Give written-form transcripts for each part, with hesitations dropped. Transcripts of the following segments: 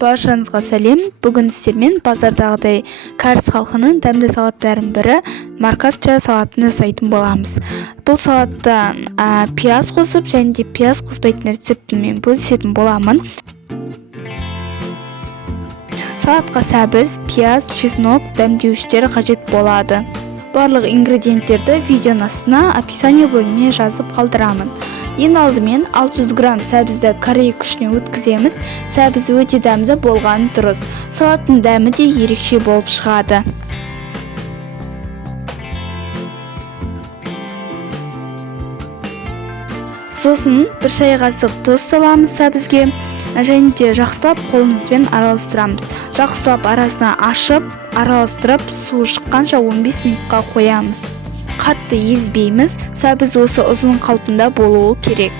Баршаңызға сәлем. Бүгін сіздермен базардағыдай кәріс халқының дәмді салаттарының бірі маркавча салатын жасайтын боламыз. Бұл салаттан пияз қосып және де пияз қоспайтын рецептімен бөлісетін боламын. Салатқа сәбіз, пияз, чеснок, дәмдеуіштер қажет болады. Барлық ингредиенттерді видеоның астына описание бөліміне жазып қалдырамын. Ең алдымен 600 грамм сәбізді корей күшіне өткіземіз. Сәбіз өте дәмді болғаны дұрыс. Салаттың дәмі де ерекше болып шығады. Сосын бір шай қасық тұз саламыз сәбізге және де жақсылап қолымызбен араластырамыз. Жақсылап арасына ашып, араластырып, суы шыққанша 15 минутқа қоямыз. Қатты езбейміз, сәбіз осы ұзын қалпында болуы керек.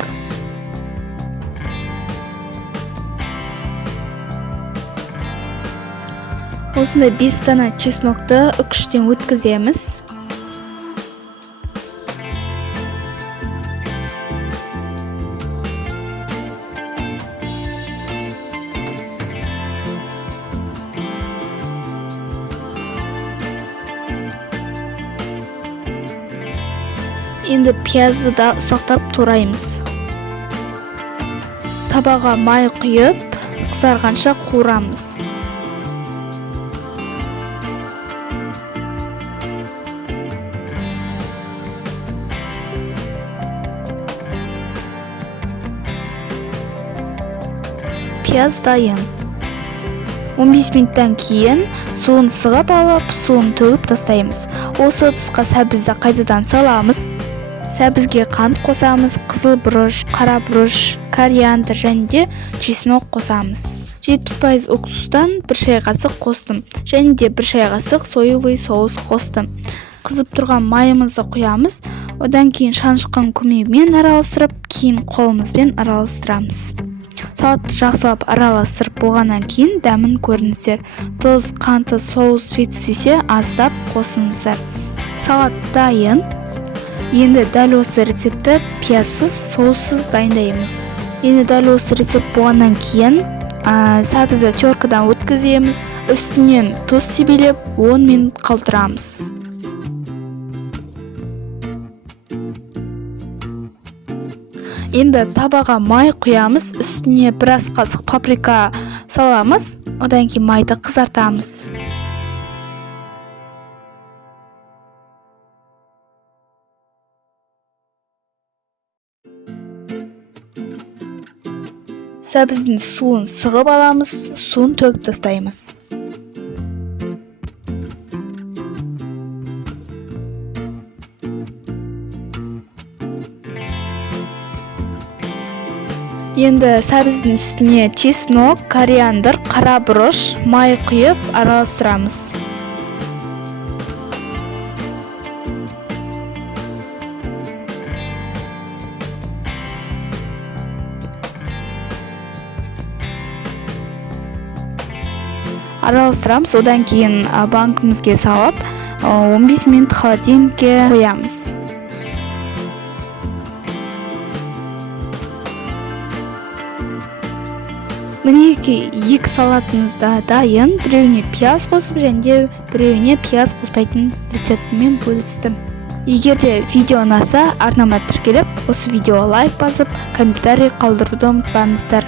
Осында 5 дана чеснокты үкіштен өткіземіз. Енді пиязды да ұсақтап тураймыз. Табаға май құйып, қызарғанша қуырамыз. Пияз дайын. 15 минуттан кейін суын сығып алып, суын төгіп тастаймыз. Осы ыдысқа сәбізді қайтадан саламыз. Сәбізге қант қосамыз, қызыл бұрыш, қара бұрыш, кориандр және де чеснок қосамыз. 70% уксустан 1 шай қасық қостым және де 1 шай қасық соевый соус қостым. Қызып тұрған майымызды құямыз. Одан кейін шанышқан көмегімен араластырып, кейін қолымызбен араластырамыз. Салатты жақсылап араластырып болғаннан кейін дәмін көріңіздер. Тұз, қанты, соус жетіспесе аздап қосыңыздар. Салат дайын. Енді дәл осы рецепті пиязсыз, соуссыз дайындаймыз. Енді дәл осы рецепт болғаннан кейін сәбізді теркадан өткіземіз. Үстінен тұз себелеп 10 минут қалдырамыз. Енді табаға май құямыз. Үстіне біраз қасық паприка саламыз. Одан кейін майды қызартамыз. Сәбіздің суын сығып аламыз, суын төгіп тастаймыз. Енді сәбіздің үстіне чеснок, кориандр, қара бұрыш, май құйып араластырамыз. Араластырамыз, одан кейін банкімізге салып 15 минут холодильникке қоямыз. Мінеки екі салатымыз да дайын. Біреуіне пияз қосып және де біреуіне пияз қоспайтын рецептімен бөлістім. Егер де видео ұнаса, арнама тіркеліп, осы видеоға лайк басып, комментарий қалдыруды ұмытпаңыздар.